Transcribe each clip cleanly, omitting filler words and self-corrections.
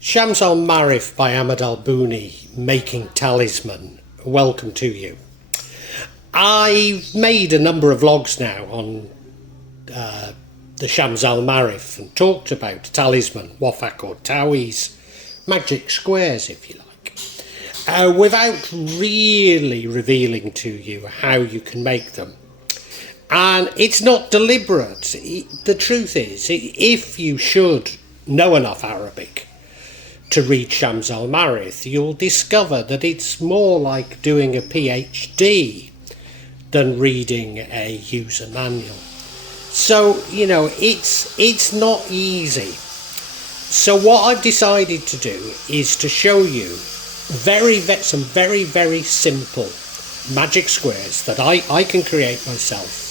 Shams Al-Marif by Ahmad Al Buni, making Talisman. Welcome to you. I've made a number of vlogs now on the Shams Al-Marif and talked about Talisman, Wafak or Taweez, magic squares if you like, without really revealing to you how you can make them. And it's not deliberate. The truth is, if you should know enough Arabic to read Shams Al-Marif, you'll discover that it's more like doing a PhD than reading a user manual. So, it's not easy. So what I've decided to do is to show you some very, very simple magic squares that I can create myself,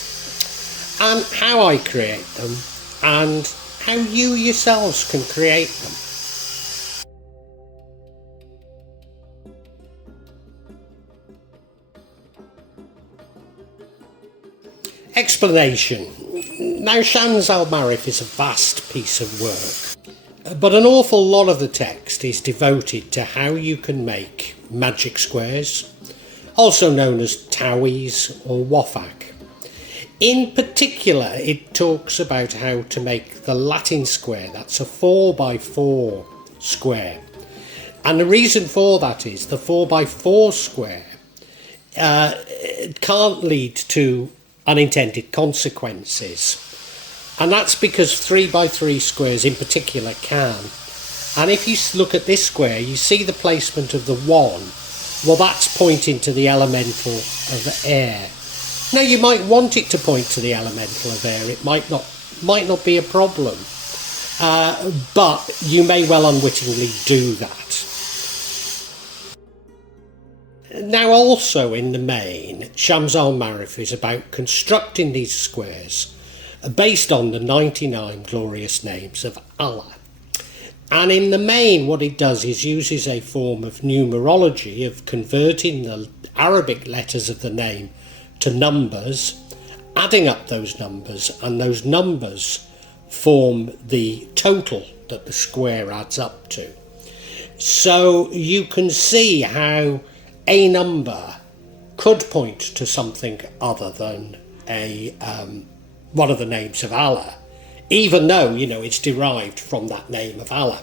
and how I create them, and how you yourselves can create them. Explanation. Now, Shams Al-Marif is a vast piece of work, but an awful lot of the text is devoted to how you can make magic squares, also known as Taweez or Wafak. In particular, it talks about how to make the Latin square, that's a 4x4 square. And the reason for that is the 4x4 square can't lead to unintended consequences. And that's because 3x3 squares in particular can. And if you look at this square, you see the placement of the 1. Well, that's pointing to the elemental of air. Now, you might want it to point to the elemental of air. It might not be a problem. But you may well unwittingly do that. Now, also in the main, Shams Al-Marif is about constructing these squares based on the 99 glorious names of Allah. And in the main, what it does is uses a form of numerology of converting the Arabic letters of the name to numbers, adding up those numbers, and those numbers form the total that the square adds up to. So you can see how a number could point to something other than one of the names of Allah, even though, it's derived from that name of Allah.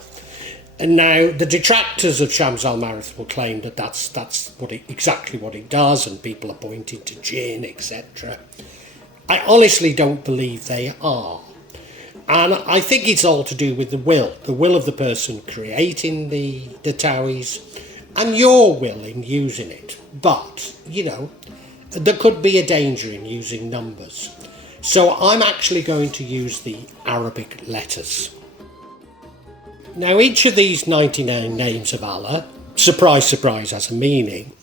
And now the detractors of Shams Al-Marif will claim that that's exactly what it does, and people are pointing to jinn, etc. I honestly don't believe they are. And I think it's all to do with the will of the person creating the Taweez, and your will in using it. But, there could be a danger in using numbers. So I'm actually going to use the Arabic letters. Now, each of these 99 names of Allah, surprise, surprise, has a meaning,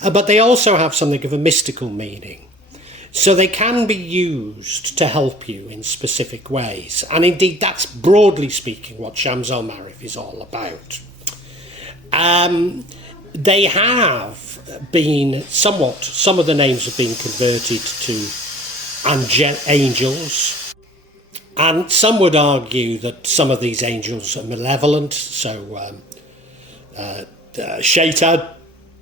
but they also have something of a mystical meaning. So they can be used to help you in specific ways. And indeed, that's broadly speaking what Shams Al-Marif is all about. They have been some of the names have been converted to angels, and some would argue that some of these angels are malevolent, so shaitan,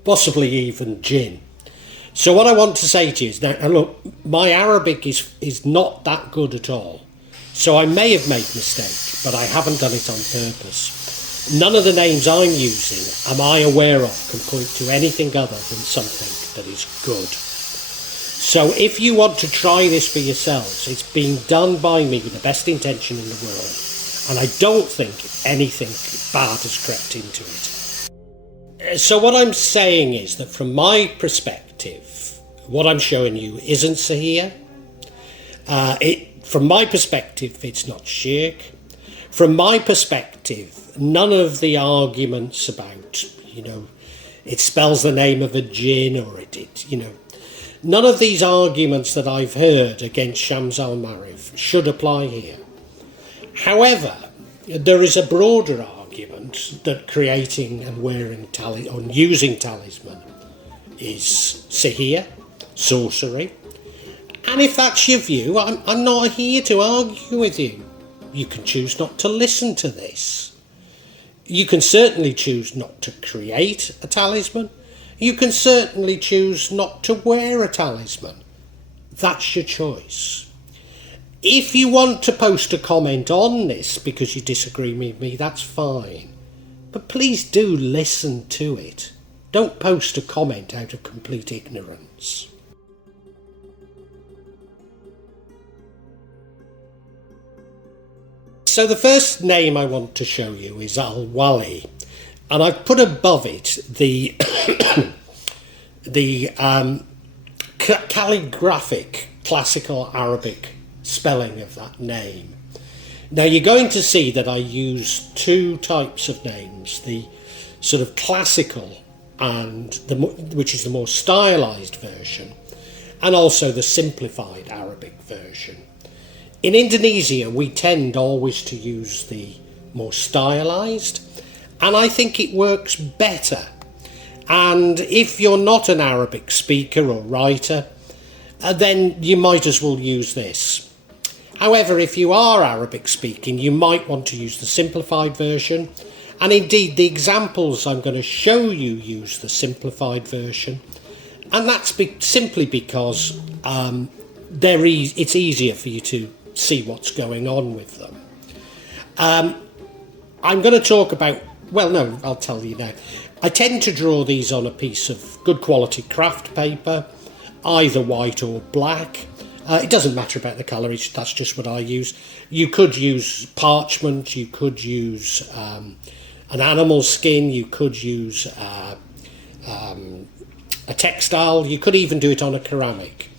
possibly even jinn. So what I want to say to you is, now look, my Arabic is not that good at all, so I may have made a mistake, but I haven't done it on purpose. None of the names I'm using, am I aware of, can point to anything other than something that is good. So if you want to try this for yourselves, it's being done by me with the best intention in the world, and I don't think anything bad has crept into it. So what I'm saying is that from my perspective, what I'm showing you isn't Sahih. From my perspective, it's not shirk. From my perspective, none of the arguments about, it spells the name of a jinn or none of these arguments that I've heard against Shams Al-Marif should apply here. However, there is a broader argument that creating and wearing using talisman is sihir, sorcery. And if that's your view, I'm not here to argue with you. You can choose not to listen to this. You can certainly choose not to create a talisman. You can certainly choose not to wear a talisman. That's your choice. If you want to post a comment on this because you disagree with me, that's fine. But please do listen to it. Don't post a comment out of complete ignorance. So the first name I want to show you is Al-Waliyy, and I've put above it the calligraphic classical Arabic spelling of that name. Now you're going to see that I use two types of names, the sort of classical and which is the more stylized version, and also the simplified Arabic version. In Indonesia, we tend always to use the more stylized, and I think it works better. And if you're not an Arabic speaker or writer, then you might as well use this. However, if you are Arabic speaking, you might want to use the simplified version. And indeed, the examples I'm going to show you use the simplified version. And that's simply because it's easier for you to see what's going on with them. I'm going to talk about, well, no, I'll tell you now. I tend to draw these on a piece of good quality craft paper, either white or black. It doesn't matter about the colour, that's just what I use. You could use parchment, you could use an animal skin, you could use a textile, you could even do it on a ceramic.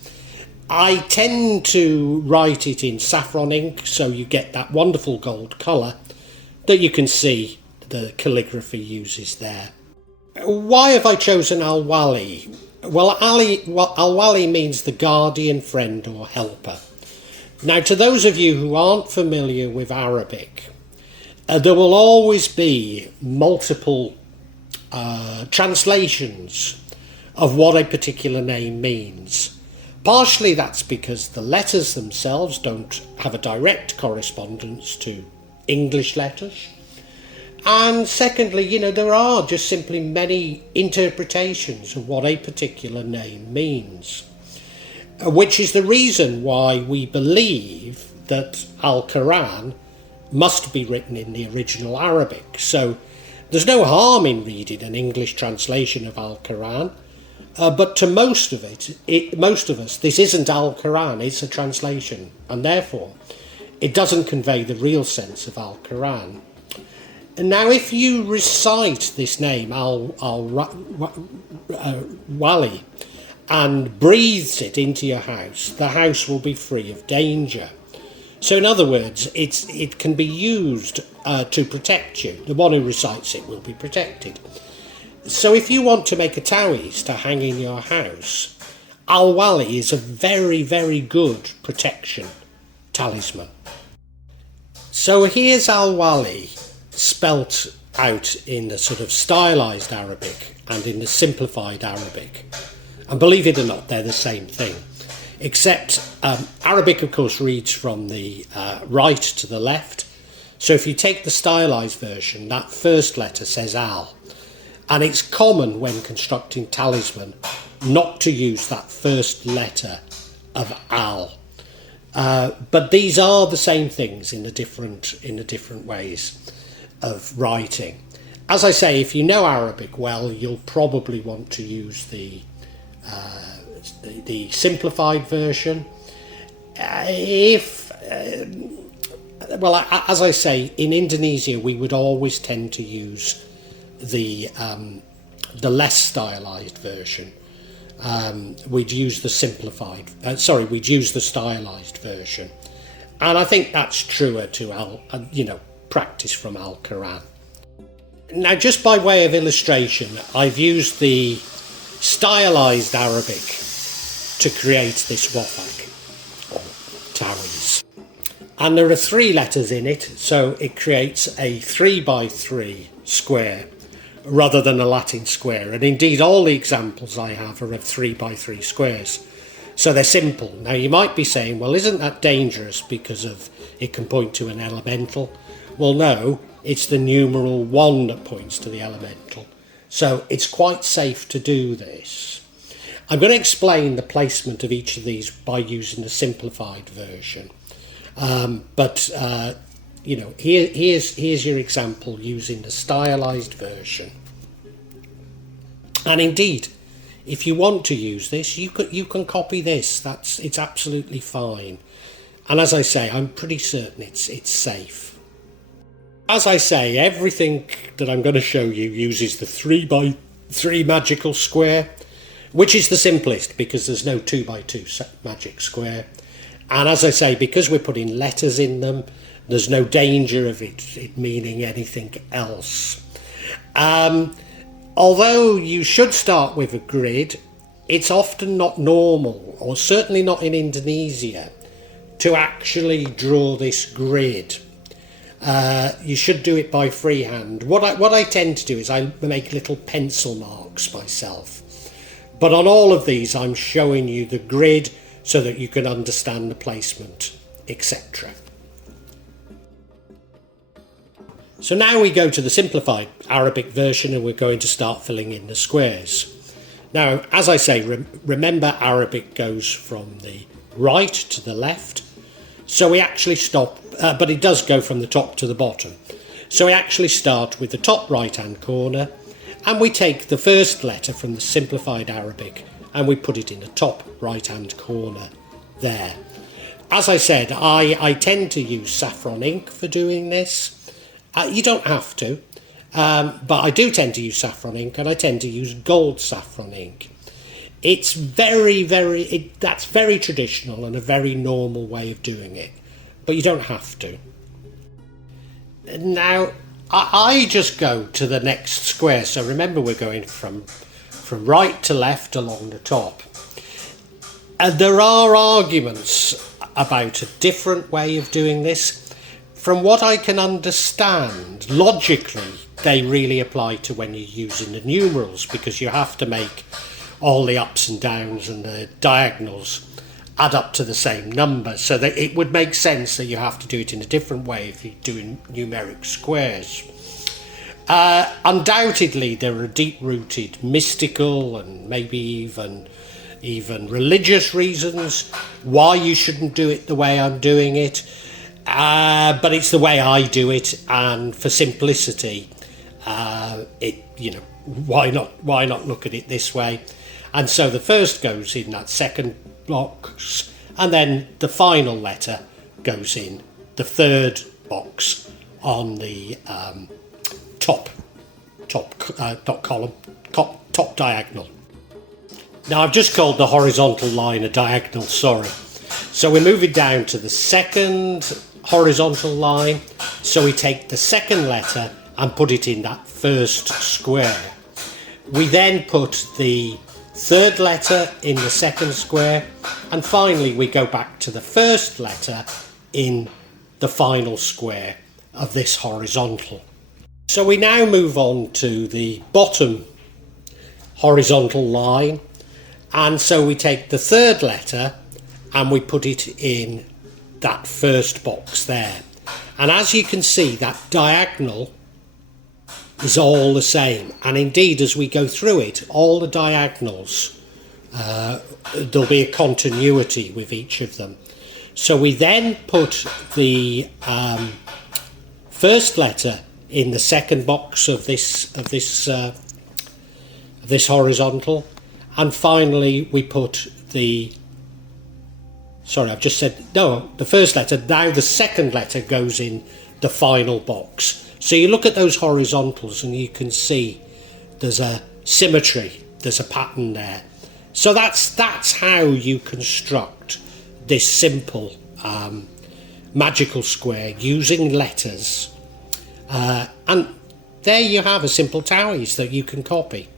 I tend to write it in saffron ink, so you get that wonderful gold colour that you can see the calligraphy uses there. Why have I chosen Al-Waliyy? Well, Al-Waliyy means the guardian, friend or helper. Now, to those of you who aren't familiar with Arabic, there will always be multiple translations of what a particular name means. Partially that's because the letters themselves don't have a direct correspondence to English letters. And secondly, there are just simply many interpretations of what a particular name means, which is the reason why we believe that Al-Quran must be written in the original Arabic. So there's no harm in reading an English translation of Al-Quran, but to most of us, this isn't Al-Quran, it's a translation, and therefore it doesn't convey the real sense of Al-Quran. And now if you recite this name, Al-Waliyy, and breathes it into your house, the house will be free of danger. So in other words, it can be used to protect you. The one who recites it will be protected. So if you want to make a Taweez to hang in your house, Al-Waliyy is a very, very good protection talisman. So here's Al-Waliyy spelt out in the sort of stylized Arabic and in the simplified Arabic. And believe it or not, they're the same thing. Except Arabic, of course, reads from the right to the left. So if you take the stylized version, that first letter says Al. And it's common when constructing talisman not to use that first letter of Al. But these are the same things in the different ways of writing. As I say, if you know Arabic well, you'll probably want to use the simplified version. As I say, in Indonesia we would always tend to use the less stylized version. We'd use the we'd use the stylized version, and I think that's truer to practice from Al-Quran. Now, just by way of illustration, I've used the stylized Arabic to create this Wafak or Taweez, and there are 3 letters in it, so it creates a 3x3 square rather than a Latin square. And indeed all the examples I have are of 3x3 squares, so they're simple. Now you might be saying, well, isn't that dangerous because it can point to an elemental? Well, no, it's the numeral 1 that points to the elemental. So it's quite safe to do this. I'm going to explain the placement of each of these by using the simplified version. You know, here's your example using the stylized version. And indeed, if you want to use this, you can copy this. It's absolutely fine. And as I say, I'm pretty certain it's safe. As I say, everything that I'm going to show you uses the 3x3 magical square, which is the simplest because there's no 2x2 magic square. And as I say, because we're putting letters in them, there's no danger of it meaning anything else. Although you should start with a grid, it's often not normal, or certainly not in Indonesia, to actually draw this grid. You should do it by freehand. What I tend to do is I make little pencil marks myself. But on all of these, I'm showing you the grid so that you can understand the placement, etc. So now we go to the simplified Arabic version and we're going to start filling in the squares. Now, as I say, remember Arabic goes from the right to the left. So we actually stop, but it does go from the top to the bottom. So we actually start with the top right-hand corner and we take the first letter from the simplified Arabic and we put it in the top right-hand corner there. As I said, I tend to use saffron ink for doing this. You don't have to, but I do tend to use saffron ink, and I tend to use gold saffron ink. It's that's very traditional and a very normal way of doing it, but you don't have to. Now, I just go to the next square, so remember we're going from right to left along the top. And there are arguments about a different way of doing this. From what I can understand, logically, they really apply to when you're using the numerals, because you have to make all the ups and downs and the diagonals add up to the same number. So that it would make sense that you have to do it in a different way if you're doing numeric squares. Undoubtedly, there are deep-rooted mystical and maybe even religious reasons why you shouldn't do it the way I'm doing it. But it's the way I do it, and for simplicity, why not look at it this way? And so the first goes in that second box, and then the final letter goes in the third box on the top column, top diagonal. Now I've just called the horizontal line a diagonal, sorry. So we're moving down to the second horizontal line. So we take the second letter and put it in that first square. We then put the third letter in the second square, and finally we go back to the first letter in the final square of this horizontal. So we now move on to the bottom horizontal line, and so we take the third letter and we put it in that first box there. And as you can see, that diagonal is all the same, and indeed as we go through it, all the diagonals, there'll be a continuity with each of them. So we then put the first letter in the second box of this horizontal, and finally we put the first letter. Now the second letter goes in the final box. So you look at those horizontals and you can see there's a symmetry, there's a pattern there. So that's how you construct this simple magical square using letters. And there you have a simple Taweez that you can copy.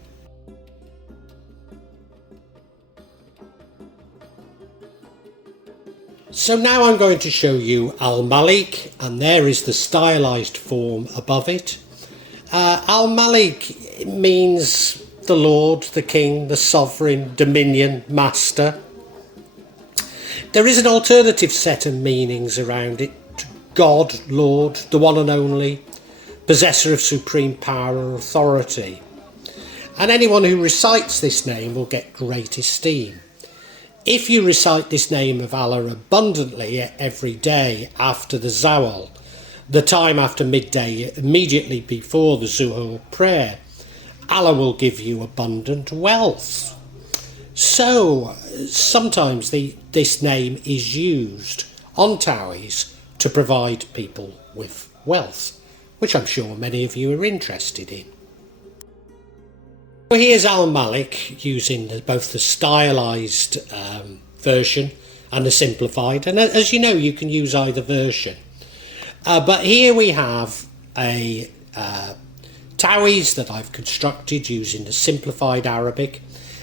So now I'm going to show you Al-Maleek, and there is the stylized form above it. Al-Maleek means the Lord, the King, the Sovereign, Dominion, Master. There is an alternative set of meanings around it. God, Lord, the one and only, possessor of supreme power or authority. And anyone who recites this name will get great esteem. If you recite this name of Allah abundantly every day after the Zawal, the time after midday immediately before the Zuhur prayer, Allah will give you abundant wealth. So sometimes this name is used on Taweez to provide people with wealth, which I'm sure many of you are interested in. So here's Al-Maleek using both the stylised version and the simplified, and as you know, you can use either version. But here we have a Taweez that I've constructed using the simplified Arabic,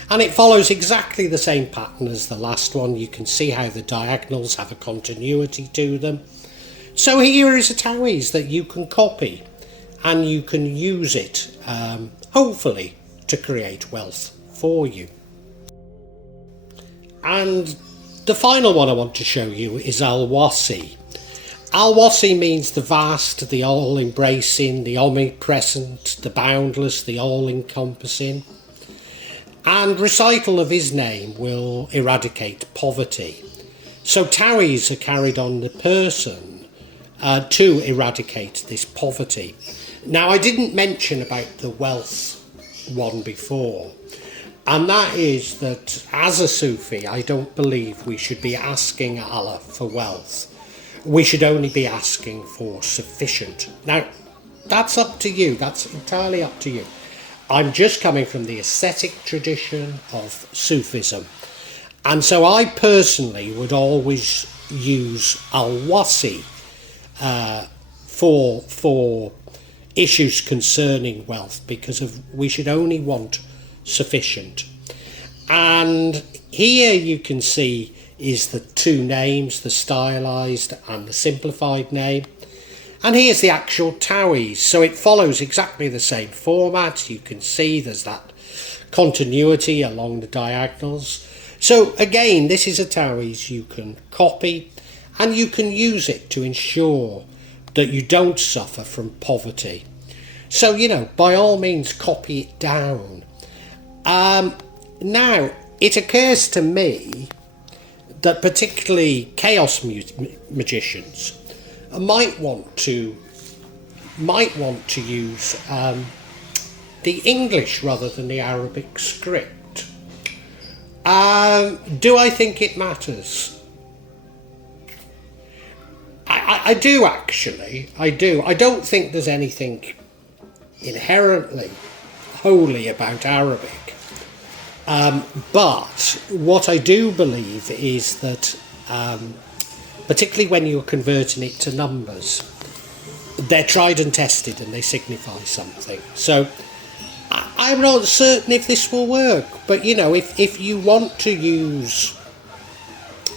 and it follows exactly the same pattern as the last one. You can see how the diagonals have a continuity to them. So here is a Taweez that you can copy, and you can use it, hopefully, to create wealth for you. And the final one I want to show you is Al-Wasi. Al-Wasi means the vast, the all-embracing, the omnipresent, the boundless, the all-encompassing. And recital of his name will eradicate poverty. So Taweez are carried on the person to eradicate this poverty. Now, I didn't mention about the wealth one before, and that is that as a Sufi, I don't believe we should be asking Allah for wealth. We should only be asking for sufficient. Now, that's up to you. That's entirely up to you. I'm just coming from the ascetic tradition of Sufism. And so I personally would always use Al-Wasi for issues concerning wealth, because we should only want sufficient. And here you can see is the two names, the stylised and the simplified name. And here's the actual Taweez. So it follows exactly the same format. You can see there's that continuity along the diagonals. So again, this is a Taweez you can copy, and you can use it to ensure that you don't suffer from poverty. So, you know, by all means, copy it down. Now, it occurs to me that particularly chaos magicians might want to use the English rather than the Arabic script. Do I think it matters? I do, actually. I do. I don't think there's anything inherently holy about Arabic. But what I do believe is that, particularly when you're converting it to numbers, they're tried and tested and they signify something. So I'm not certain if this will work, but you know, if you want to use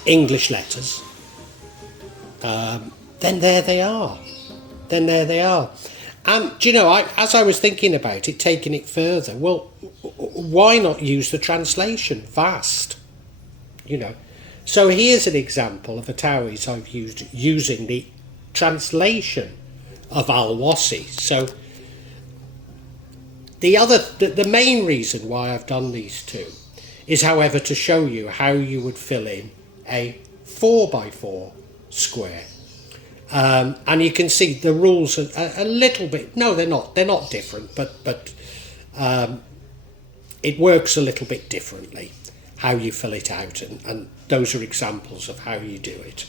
English letters, then there they are. And do you know, as I was thinking about it, taking it further, well, why not use the translation, vast? You know, so here's an example of a Taweez I've used using the translation of Al-Wasi. So the main reason why I've done these two is, however, to show you how you would fill in a 4x4 square. And you can see the rules are a little bit, no, they're not different, but it works a little bit differently how you fill it out, and those are examples of how you do it.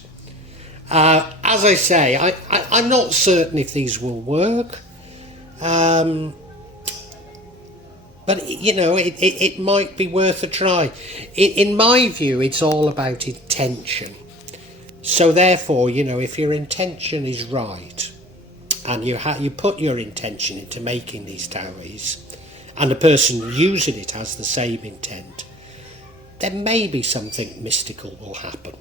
As I say, I'm not certain if these will work, but you know, it might be worth a try. In my view, it's all about intention. So therefore, you know, if your intention is right, and you put your intention into making these Taweez, and the person using it has the same intent, then maybe something mystical will happen.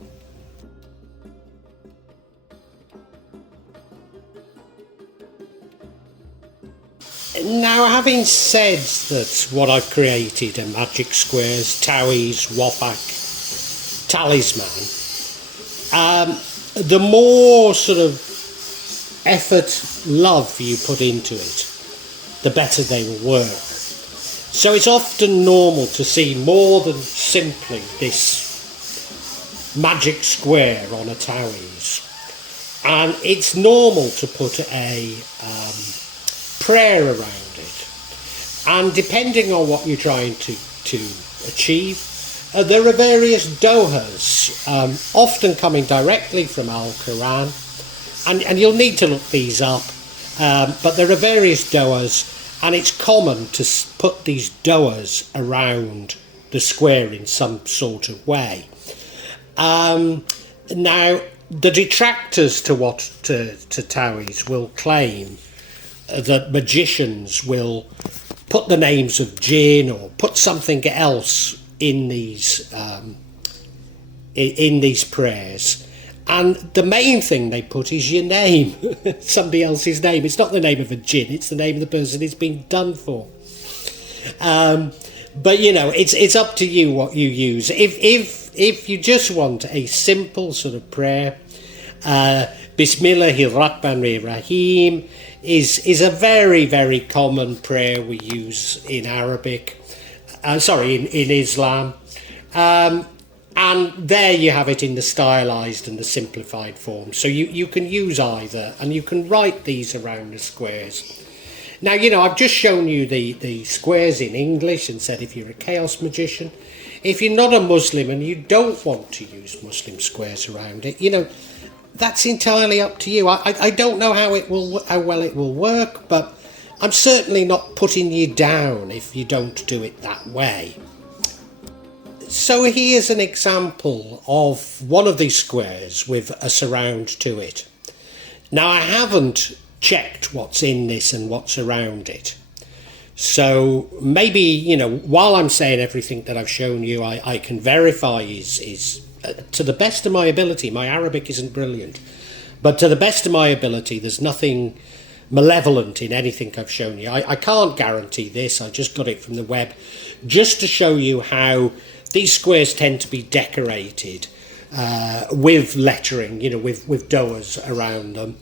Now, having said that what I've created are magic squares, Taweez, Wafak, Talisman, the more sort of effort, love you put into it, the better they will work. So it's often normal to see more than simply this magic square on a Taweez. And it's normal to put a prayer around it. And depending on what you're trying to achieve, there are various dohas, often coming directly from Al-Quran. And you'll need to look these up. But there are various dohas, and it's common to put these dohas around the square in some sort of way. Now, the detractors to Taweez will claim that magicians will put the names of jinn or put something else in these prayers. And the main thing they put is your name, somebody else's name. It's not the name of a jinn, it's the name of the person it's been done for. But you know, it's up to you what you use. If you just want a simple sort of prayer, Bismillahirrahmanirrahim is a very, very common prayer we use in Arabic. In Islam. And there you have it in the stylised and the simplified form. So you can use either, and you can write these around the squares. Now, you know, I've just shown you the squares in English and said if you're a chaos magician. If you're not a Muslim and you don't want to use Muslim squares around it, you know, that's entirely up to you. I don't know how well it will work, but I'm certainly not putting you down if you don't do it that way. So here's an example of one of these squares with a surround to it. Now, I haven't checked what's in this and what's around it. So maybe, you know, while I'm saying everything that I've shown you, I can verify is to the best of my ability. My Arabic isn't brilliant, but to the best of my ability, there's nothing malevolent in anything I've shown you. I can't guarantee this. I just got it from the web just to show you how these squares tend to be decorated with lettering, you know, with dohas around them.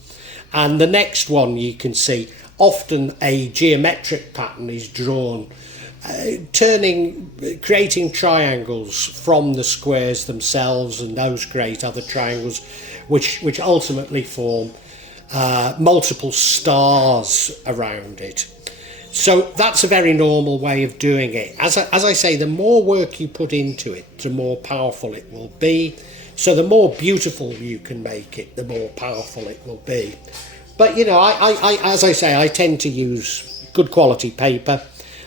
And the next one you can see, often a geometric pattern is drawn, creating triangles from the squares themselves, and those create other triangles, which ultimately form multiple stars around it. So that's a very normal way of doing it. As I say, the more work you put into it, the more powerful it will be. So the more beautiful you can make it, the more powerful it will be. But, you know, as I say, I tend to use good quality paper.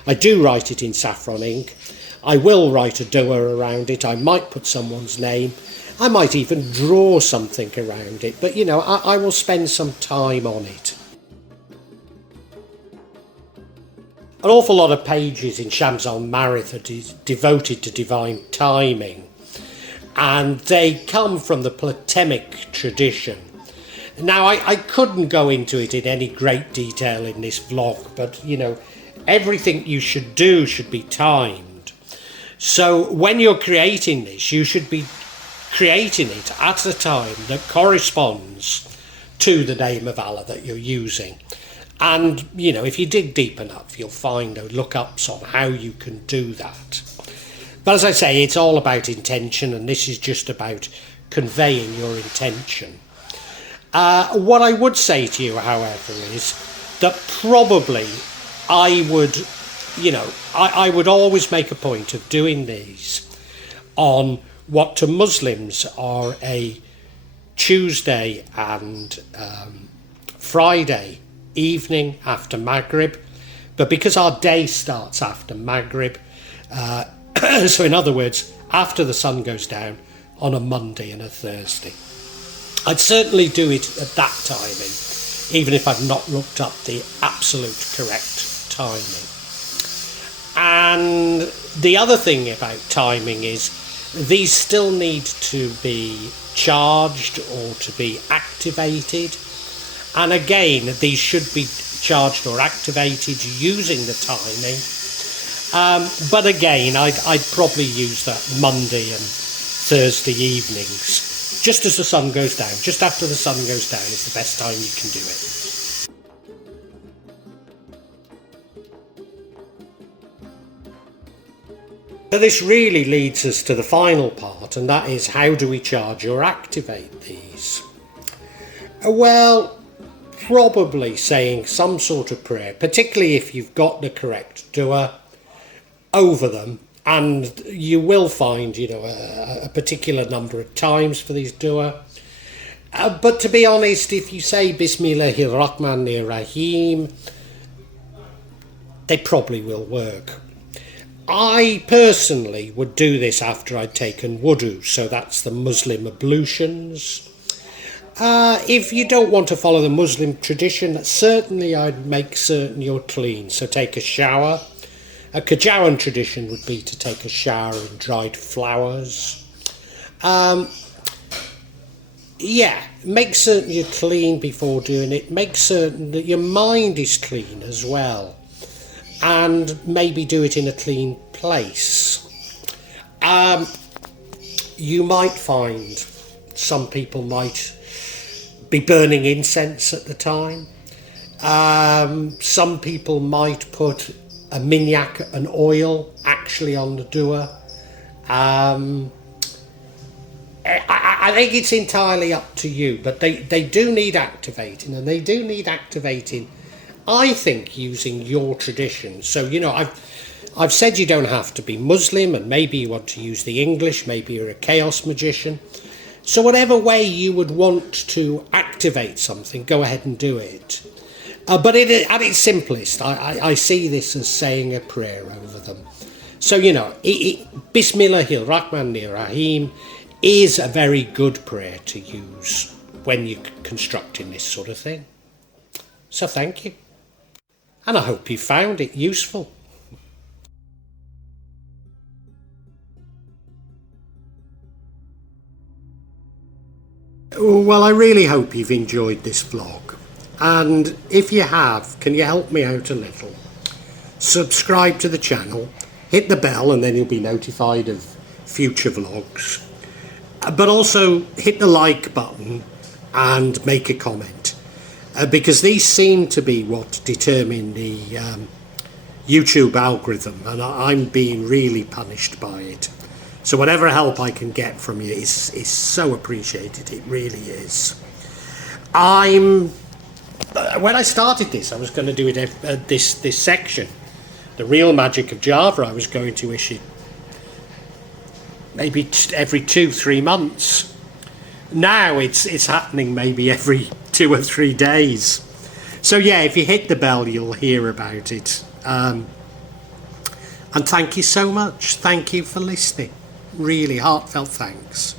I do write it in saffron ink. I will write a doha around it. I might put someone's name. I might even draw something around it. But, you know, I will spend some time on it. An awful lot of pages in Shams Al-Marith are devoted to divine timing, and they come from the Platonic tradition. Now, I couldn't go into it in any great detail in this vlog, but, you know, everything you should do should be timed. So when you're creating this, you should be creating it at a time that corresponds to the name of Allah that you're using. And, you know, if you dig deep enough, you'll find lookups on how you can do that. But as I say, it's all about intention, and this is just about conveying your intention. What I would say to you, however, is that probably I would always make a point of doing these on what to Muslims are a Tuesday and Friday evening after Maghrib, but because our day starts after Maghrib, so in other words, after the sun goes down on a Monday and a Thursday. I'd certainly do it at that timing, even if I've not looked up the absolute correct timing. And the other thing about timing is these still need to be charged or to be activated. And again, these should be charged or activated using the timing. But again, I'd probably use that Monday and Thursday evenings, just as the sun goes down, just after the sun goes down is the best time you can do it. So this really leads us to the final part, and that is, how do we charge or activate these? Well, probably saying some sort of prayer, particularly if you've got the correct dua, over them, and you will find, a particular number of times for these dua. But to be honest, if you say Bismillahir Rahmanir Rahim, they probably will work. I personally would do this after I'd taken wudu, so that's the Muslim ablutions. If you don't want to follow the Muslim tradition, certainly I'd make certain you're clean, so take a shower. A Kajawan tradition would be to take a shower in dried flowers. Make certain you're clean before doing it. Make certain that your mind is clean as well. And maybe do it in a clean place. You might find some people might be burning incense at the time. Some people might put a minyak, an oil, actually on the dua. I think it's entirely up to you, but they do need activating, and they do need activating, I think, using your tradition. So, I've said you don't have to be Muslim, and maybe you want to use the English, maybe you're a chaos magician. So whatever way you would want to activate something, go ahead and do it. But at its simplest, I see this as saying a prayer over them. So, Bismillahir Rahmanir Rahim is a very good prayer to use when you're constructing this sort of thing. So thank you. And I hope you found it useful. Well, I really hope you've enjoyed this vlog. And if you have, can you help me out a little? Subscribe to the channel, hit the bell, and then you'll be notified of future vlogs. But also hit the like button and make a comment. Because these seem to be what determine the YouTube algorithm, and I'm being really punished by it. So whatever help I can get from you is so appreciated. It really is. When I started this, I was going to do it this section, the real magic of Java. I was going to issue maybe every 2-3 months. Now it's happening maybe every 2 or 3 days. So yeah, if you hit the bell, you'll hear about it. And thank you so much. Thank you for listening. Really heartfelt thanks.